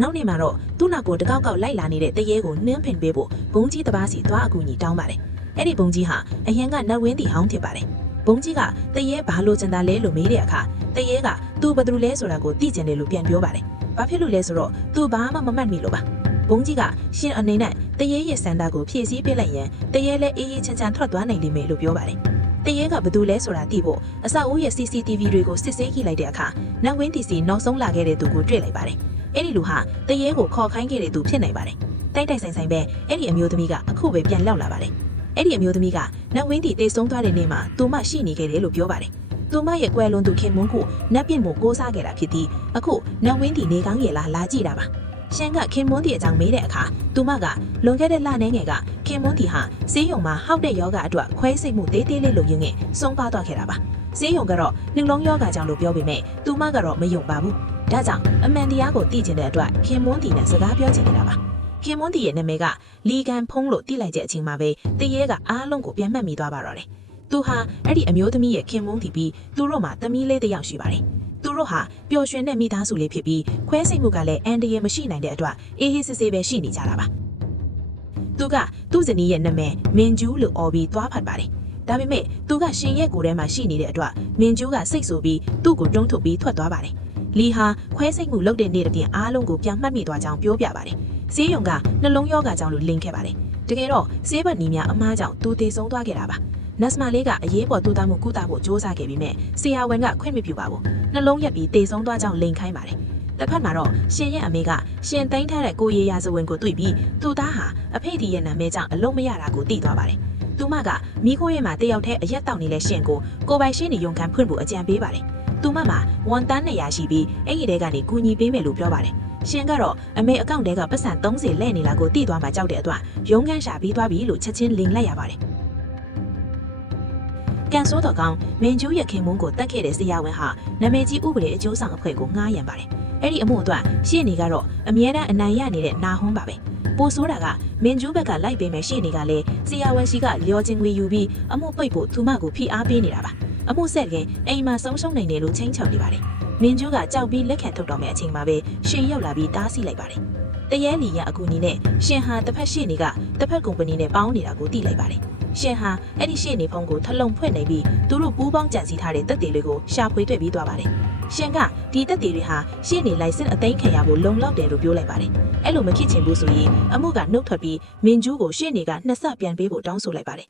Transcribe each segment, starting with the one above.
နောက်နေ့မှာတော့သူ့နောက်ကိုတကောက်ကောက်လိုက်လာနေတဲ့တရေကိုနှင်းဖင်ပေးဖို့ဘုံကြီးတစ်ပါးစီသွားအကူအညီတောင်းပါတယ်အဲ့ဒီဘုံကြီးဟာအရင်ကနတ်ဝင်းတီဟောင်းဖြစ်ပါတယ်ဘုံကြီးကတရေဘာလို့ကျန်တာလဲလို့မေးတဲ့အခါတရေကသူဘယ်သူလဲဆိုတာကိုသိကျင်တယ်လို့ပြန်ပြောပါတယ်ဘာဖြစ်လို့လဲဆိုတော့သူဘာမှမမှတ်မိလို့ပါဘုံကြီးကရှင်အနေနဲ့တရေရဲ့စန္ဒာကိုဖြည့်ဆည်းပေးလိုက်ရင်တရေလည်းအေးအေးချမ်းချမ်းထွက်သွားနိုင်လိမ့်မယ်လို့ပြောပါတယ်တရေကဘယ်သူလဲဆိုတာသိဖို့အဆောက်အဦရဲ့ CCTV တွေကိုစစ်ဆေးကြည့်လိုက်တဲ့အခါနတ်ဝင်းတီစီနောက်ဆုံးလာခဲ့တဲ့သူကိုတွေ့လိုက်ပါတယ်အဲ့ဒီလူဟာတရေကိုခေါ်ခိုင်းခဲ့တဲ့သူဖြစ်နိုင်ပါတယ်တိုက်တိုက်ဆိုင်ဆိုင်ပဲအဲ့ဒီအမျိုးသမီးကအခုပဲပြန်လောက်လာပါတယ်အဲ့ဒီအမျိုးသမီးကနတ်ဝင်းတီတေဆုံးသွားတဲ့နေ့မှာသူမရှိနေခဲ့တယ်လို့ပြောပါတယ်သူမရဲ့ကွယ်လွန်သူခင်မွန်းကိုနတ်ပြင့်မို့ကိုးစားခဲ့တာဖြစ်ပြီးအခုနတ်ဝင်းတီနေကောင်းရလားလာကြည့်တာပါရှင်ကခင်မွန်းတီအကြောင်းမေးတဲ့အခါသူမကလွန်ခဲ့တဲ့လနဲ့ငယ်ကခင်မွန်းတီဟာဆေးရုံမှာဟောက်တဲ့ယောဂအတွက်ခွဲစိတ်မှုတေးသေးလေးလိုရင်းငယ်ဆုံးပါသွားခဲ့တာပါဆေးရုံကတော့နှလုံးယောဂကြောင့်လို့ပြောပေမဲ့သူမကတော့မယုံပါဘူးဒါကြောင့်အမှန်တရားကိုသိချင်တဲ့အတွက်ခင်မွန်းတီနဲ့စကားပြောချင်နေတာပါခင်မွန်းတီရဲ့နာမည်ကလီကန်ဖုံးလို့သိလိုက်တဲ့အချိန်မှာပဲတရေကအားလုံးကိုပြန်မှတ်မိသွားပါတော့တယ်သူဟာအဲ့ဒီအမျိုးသမီးရဲ့ခင်မွန်းတီပြီးသူတို့မှသမီးလေးတစ်ယောက်ရှိပါတယ်သူတို့ဟာပျော်ရွှင်တဲ့မိသားစုလေးဖြစ်ပြီးခွဲစိတ်မှုကလည်းအန်တရာယ်မရှိနိုင်တဲ့အတွက်အေးဟေးစစ်စစ်ပဲရှိနေကြတာပါသူကသူ့ဇနီးရဲ့နာမည်မင်ကျူးလို့အော်ပြီးသွားဖတ်ပါတယ်ဒါပေမဲ့သူကရှင်ရဲ့ကိုယ်ထဲမှာရှိနေတဲ့အတွက်မင်ကျူးကစိတ်ဆိုပြီးသူ့ကိုတွန်းထုတ်ပြီးထွက်သွားပါတယ်လီဟာခွဲစိတ်မှုလုပ်တဲ့နေ့တည်းအားလုံးကိုပြန်မှတ်မိသွားကြောင်းပြောပြပါတယ်ဆေးရုံကနှလုံးယောဂကြောင့်လို့လင်းခဲ့ပါတယ်တကယ်တော့ဆေးဘက်နီးများအမားကြောင့်သူသေဆုံးသွားခဲ့တာပါနတ်စမလေးကအရေးပေါ်တူတာမှုကုသဖို့စ조사ခဲ့ပြီးမြဲဆရာဝန်ကခွင့်မပြုပါဘူးနှလုံးရက်ပြီးသေဆုံးသွားကြောင်းလိန်ခိုင်းပါတယ်တစ်ဖက်မှာတော့ရှင်ရဲ့အမေကရှင်သိမ်းထားတဲ့ကိုရေရာဇဝင်ကိုတွေ့ပြီးသူသားဟာအဖေဒီရဲ့နာမည်ကြောင့်အလုံးမရတာကိုသိသွားပါတယ်သူမကမိခိုးရဲမှာတယောက်တည်းအရက်တောက်နေတဲ့ရှင်ကိုပိုင်ရှင်းနေရုံခံဖွင့်ဖို့အကြံပေးပါတယ်သူမမှာဝန်တန်း200ရှိပြီးအဲ့ဒီတဲကနေကူညီပေးမယ်လို့ပြောပါတယ်ရှင်ကတော့အမေအကောင့်ထဲကပတ်စံ30လဲ့နေလာကိုသိသွားမှကြောက်တဲ့အတွက်ရုံးခန်းရှာပြီးသွားပြီလို့ချက်ချင်းလင်လိုက်ရပါတယ်ကန်ဆိုးတော်ကောင်မင်ကျူးရခင်မုန်းကိုတတ်ခဲ့တဲ့ဆရာဝန်ဟာနာမည်ကြီးဥပဒေအကျိုးဆောင်အဖွဲ့ကိုငှားရန်ပါတယ်အဲ့ဒီအမှုအတွက်ရှေ့နေကတော့အမြဲတမ်းအနိုင်ရနေတဲ့နာဟုံးပါပဲပိုဆိုးတာကမင်ကျူးဘက်ကလိုက်ပေးမယ်ရှေ့နေကလည်းဆရာဝန်ရှိကလျော်ချင်းငွေယူပြီးအမှုပိတ်ဖို့သူမကိုဖိအားပေးနေတာပါအမှုဆက်ခင်အိမ်မှာဆုံးရှုံးနိုင်တယ်လို့ချိန်ချောက်နေပါတယ်မင်ကျူးကကြောက်ပြီးလက်ခံထုတ်တော်မယ့်အချိန်မှာပဲရှင်ရောက်လာပြီးတားဆီးလိုက်ပါတယ်တရဲလီရအကူအညီနဲ့ရှင်ဟာတစ်ဖက်ရှေ့နေကတစ်ဖက်ကုမ္ပဏီနဲ့ပေါင်းနေတာကိုသိလိုက်ပါတယ်ရှင်ဟာအဲ့ဒီရှေ့နေဖုန်းကိုထလုံဖွင့်နေပြီးသူတို့ပူးပေါင်းကြံစည်ထားတဲ့တပ်တွေတွေကိုရှာဖွေတွေ့ပြီးသွားပါတယ်ရှင်ကဒီတပ်တွေဟာရှေ့နေလိုက်စစ်အသိမ်းခံရဖို့လုံလောက်တယ်လို့ပြောလိုက်ပါတယ်အဲ့လိုမဖြစ်ချင်ဘူးဆိုရင်အမှုကနှုတ်ထွက်ပြီးမင်ကျူးကိုရှေ့နေကနှစ်ဆပြန်ပေးဖို့တောင်းဆိုလိုက်ပါတယ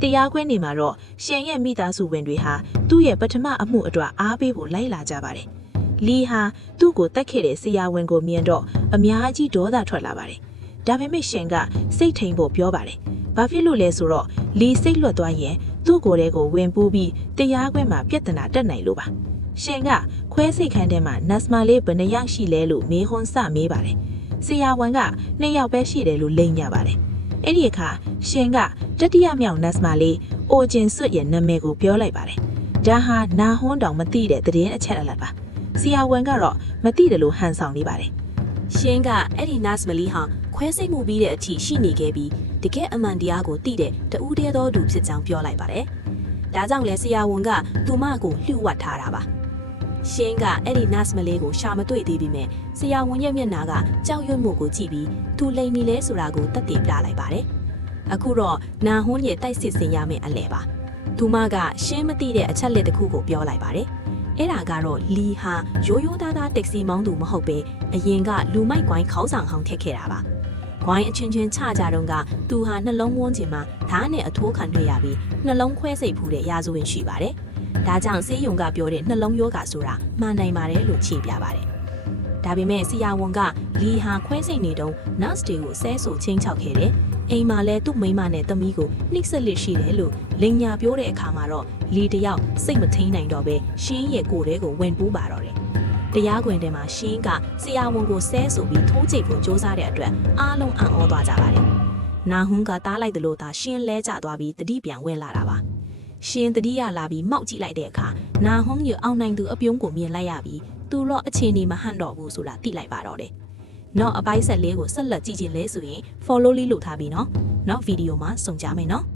်တရားခွင့်နေမှာတော့ရှင်ရဲ့မိသားစုဝင်တွေဟာသူ့ရဲ့ပထမအမှုအတွက်အားပေးဖို့လိုက်လာကြပါတယ်လီဟာသူ့ကိုတတ်ခဲ့တဲ့ဆရာဝန်ကိုမြင်တော့အများကြီးဒေါသထွက်လာပါတယ်ဒါပေမဲ့ရှင်ကစိတ်ထိန်ဖို့ပြောပါတယ်ဘာဖြစ်လို့လဲဆိုတော့လီစိတ်လွတ်သွားရင်သူ့ကိုယ်ကိုဝင်ပူးပြီးတရားခွင့်မှာပြဿနာတက်နိုင်လို့ပါရှင်ကခွဲစိတ်ခန်းထဲမှာနတ်စမလေးဘယ်နှယောက်ရှိလဲလို့မေးခွန်းစမေးပါတယ်ဆရာဝန်က2ယောက်ပဲရှိတယ်လို့လိမ်ညာပါတယ်အဲ့ဒီအခါရှင်ကတတိယမြောက်နတ်စမလေးအိုဂျင်စွတ်ရဲ့နာမည်ကိုပြောလိုက်ပါတယ်ဒါဟာနာဟွန်းတောင်မသိတဲ့သတင်းအချက်အလက်ပါဆရာဝန်ကတော့မသိတယ်လို့ဟန်ဆောင်နေပါတယ်ရှင်ကအဲ့ဒီနတ်စမလေးဟာခွဲစိတ်မှုပြီးတဲ့အထိရှိနေခဲ့ပြီးတကယ်အမှန်တရားကိုသိတဲ့တူးတဲသောသူဖြစ်ကြောင်းပြောလိုက်ပါတယ်ဒါကြောင့်လဲဆရာဝန်ကသူမကိုလှုပ်ဝတ်ထားတာပါရှင်ကအဲ့ဒီနတ်စမလေးကိုရှာမတွေ့သေးပေမဲ့ဆရာဝန်ရဲ့မျက်နှာကကြောက်ရွံ့မှုကိုကြည့်ပြီးသူလိမ်နေလဲဆိုတာကိုသက်သေပြလိုက်ပါတယ်အခုတော့နာဟွန်းရဲ့တိုက်စစ်ဆင်ရမယ့်အလဲပါသူမကရှင်းမသိတဲ့အချက်လက်တစ်ခုကိုပြောလိုက်ပါတယ်အဲ့ဒါကတော့လီဟာရိုးရိုးသားသားတက်ဆီမောင်းသူမဟုတ်ပဲအရင်ကလူမိုက်ကွိုင်းခေါင်းဆောင်ဟောင်းထက်ခဲ့တာပါဝိုင်းအချင်းချင်းချကြတော့ကသူဟာနှလုံးဝန်းကျင်မှာဓာတ်နဲ့အထိုးခံတွေ့ရပြီးနှလုံးခွဲစိတ်ဖူးတဲ့ရာဇဝင်ရှိပါတယ်ဒါကြောင့်ဆေးရုံကပြောတဲ့နှလုံးယောဂဆိုတာမှန်နိုင်ပါတယ်လို့ခြေပြပါတယ်ဒါပေမဲ့ဆရာဝန်ကလီဟာခွဲစိတ်နေတုန်း nurse တွေကိုဆဲဆိုချင်းချောက်ခဲ့တယ်အိမ်မှာလဲသူ့မိန်းမနဲ့သမီးကိုနှိပ်စက်လက်ရှိတယ်လို့လိန်ညာပြောတဲ့အခါမှာတော့လီတယောက်စိတ်မထိန်နိုင်တော့ပဲရှင်းရဲ့ကိုယ်ထဲကိုဝင်ပူးပါတော့တယ်တရားခွင်ထဲမှာရှင်းကဆရာဝန်ကိုဆဲဆိုပြီးထိုးချိတ်ဖို့စ조사တဲ့အတွက်အားလုံးအံ့ဩသွားကြပါတယ်နာဟွန်းကတားလိုက်တယ်လို့သာရှင်းလဲကျသွားပြီးတတိပြန်ဝင်လာတာပါရှင်တတိယလာပြီးမောက်ကြည့်လိုက်တဲ့အခါနာဟွန်းရအောင်နိုင်သူအပြုံးကိုမြင်လိုက်ရပြီးသူတော့အခြေအနေမဟန့်တော့ဘူးဆိုတာသိလိုက်ပါတော့တယ်နောက်အပိုင်းဆက်လေးကိုဆက်လက်ကြည့်ချင်လဲဆိုရင် follow လေးလုပ်ထားပြီးနော်နောက်ဗီဒီယိုမှာဆုံကြမယ်နော်